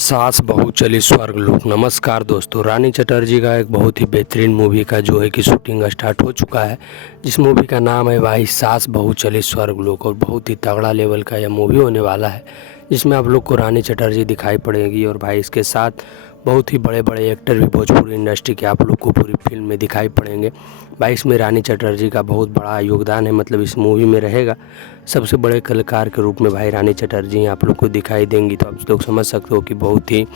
सास बहू चली स्वर्गलोक। नमस्कार दोस्तों, रानी चटर्जी का एक बहुत ही बेहतरीन मूवी का जो है कि शूटिंग स्टार्ट हो चुका है। जिस मूवी का नाम है भाई सास बहू चली स्वर्गलोक, और बहुत ही तगड़ा लेवल का यह मूवी होने वाला है, जिसमें आप लोग को रानी चटर्जी दिखाई पड़ेगी। और भाई इसके साथ बहुत ही बड़े बड़े एक्टर भी भोजपुरी इंडस्ट्री के आप लोग को पूरी फिल्म में दिखाई पड़ेंगे। भाई इसमें रानी चटर्जी का बहुत बड़ा योगदान है, मतलब इस मूवी में रहेगा सबसे बड़े कलाकार के रूप में भाई रानी चटर्जी आप लोग को दिखाई देंगी। तो आप लोग समझ सकते हो कि बहुत ही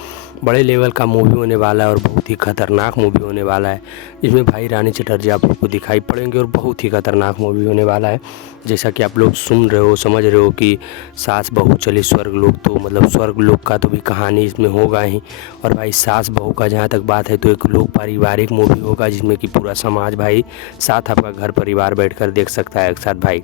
बड़े लेवल का मूवी होने वाला है और बहुत ही खतरनाक मूवी होने वाला है, जिसमें भाई रानी चटर्जी आप लोग को दिखाई पड़ेंगे और बहुत ही खतरनाक मूवी होने वाला है। जैसा कि आप लोग सुन रहे हो, समझ रहे हो कि सास बहू चली स्वर्गलोक, तो मतलब स्वर्गलोक का तो भी कहानी इसमें होगा ही। और भाई सास बहू का जहाँ तक बात है तो एक लोक पारिवारिक मूवी होगा, जिसमें कि पूरा समाज भाई साथ आपका घर परिवार बैठकर देख सकता है एक साथ। भाई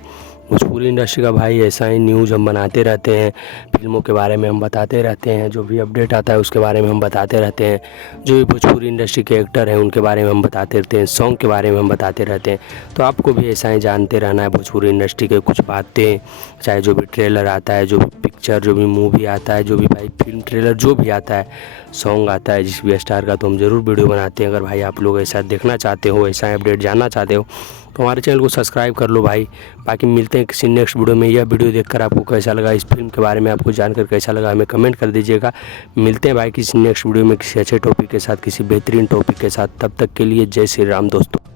भोजपुरी इंडस्ट्री का भाई ऐसा ही न्यूज़ हम बनाते रहते हैं, फिल्मों के बारे में हम बताते रहते हैं, जो भी अपडेट आता है उसके बारे में हम बताते रहते हैं, जो भी भोजपुरी इंडस्ट्री के एक्टर हैं उनके बारे में हम बताते रहते हैं, सॉन्ग के बारे में हम बताते रहते हैं। तो आपको भी ऐसा ही जानते रहना है भोजपुरी इंडस्ट्री के कुछ बातें, चाहे जो भी ट्रेलर आता है, जो भी पिक्चर, जो भी मूवी आता है, जो भी भाई फिल्म ट्रेलर जो भी आता है, सॉन्ग आता है जिस भी स्टार का, तो हम ज़रूर वीडियो बनाते हैं। अगर भाई आप लोग ऐसा देखना चाहते हो, ऐसा अपडेट जानना चाहते हो, तो हमारे चैनल को सब्सक्राइब कर लो भाई। बाकी मिलते हैं किसी नेक्स्ट वीडियो में। यह वीडियो देखकर आपको कैसा लगा, इस फिल्म के बारे में आपको जानकर कैसा लगा, हमें कमेंट कर दीजिएगा। मिलते हैं भाई किसी नेक्स्ट वीडियो में किसी अच्छे टॉपिक के साथ, किसी बेहतरीन टॉपिक के साथ। तब तक के लिए जय श्री राम दोस्तों।